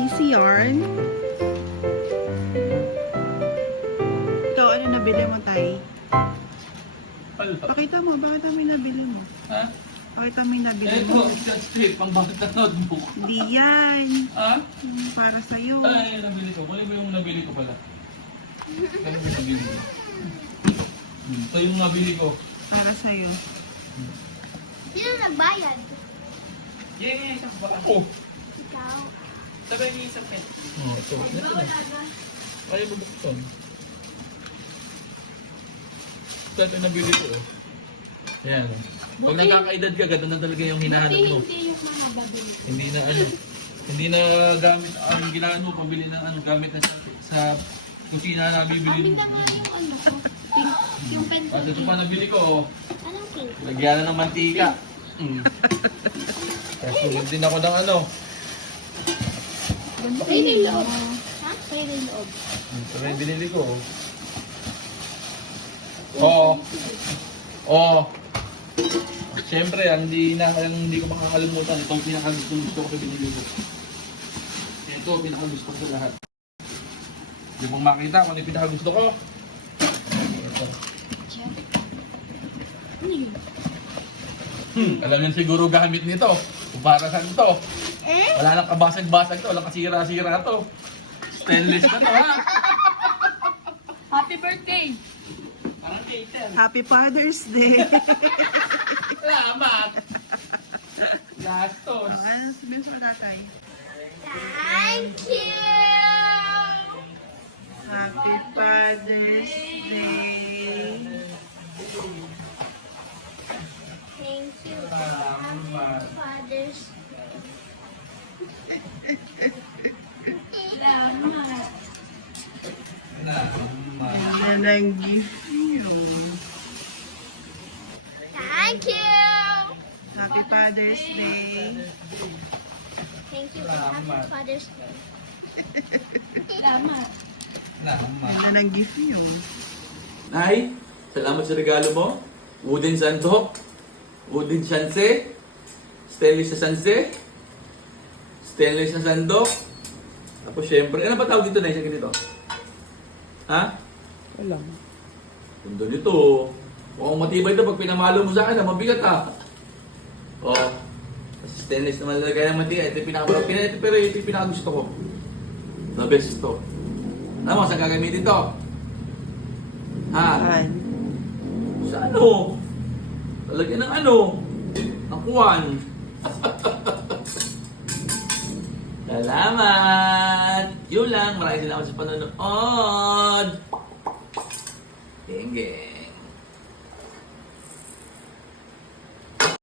Easy yarn. Ikaw, ano nabili mo, Tay? Wala. Pakita mo, bakit mo yung nabili mo? Ha? Pakita mo yung nabili Ito, mo. it's straight, pambakit na notebook. Hindi yan. Ha? Para sa'yo. Ay, nabili ko. Kunin mo yung nabili ko pala. Kunin mo yung nabili ko. Ito yung nabili ko. Para sa'yo. Sino nagbayad? Yeah, isang baka ko. Ikaw. Sabay niyo isang pen. Ito. Kaya bubukton. Ito yung nabili ko. Ayan. Pag nakakaedad ka, ganda na talaga yung hinahanap mo. Hindi yung mga babili. Hindi na ano. Hindi na gamit ang ginano, pabili ng ano, gamit na sa kusina na bibili Amin mo. na nga yung ano ko. Pink. Yung pen ko. At ito pa nabili ko, oh. Anong pink? Lagyan na ng mantika. Kaya tulad din ako ng ano. Ayun yung loob. Ha? Ayun yung loob. Ito na yung binili ko. Oo. Oo. Siyempre, hindi ko makakalimutan. Ito ang pinakagusto ko sa binili ko. Ito, pinakagusto ko sa lahat. Hindi mong makita kung ano yung pinakagusto ko. Ito. Ano yun? Alam niyo siguro gamit nito. Kung para saan to. Eh? Wala nang kabasag-basag to. Walang kasira-sira to. Stainless na to, ha? Happy birthday! Parang cater. Happy Father's Day. Salamat! Gastos. Ano sabihin sa tatay? Thank you! Happy Father's Day. Thank you. Happy Father's Day. Salamat. Ganda ng gift niyo. Thank you! Happy Father's Day. Thank you. Happy Father's Day. Salamat. Ganda ng gift niyo. Nay, salamat sa regalo mo. Wooden sandok, wooden shanse, stainless na shanse, stainless na sandok. Tapos syempre, ano ba tawag dito, Nay, sa ganito? Ha? Wala. Ganda nito. Mukhang matibay ito pag pinamalo mo sa akin, mabigat ha. Oh. Kasi stainless naman lalagay ng matibay. Ito yung pinakamalapit. Pero ito yung pinakagusto ko. The best ito. Alam mo, saan gagamitin ito? Ha? Saan? Sa ano? Talagyan ng ano? Ng kuwan. Salamat! Yun lang. Maraming salamat sa panonood. Geng, geng.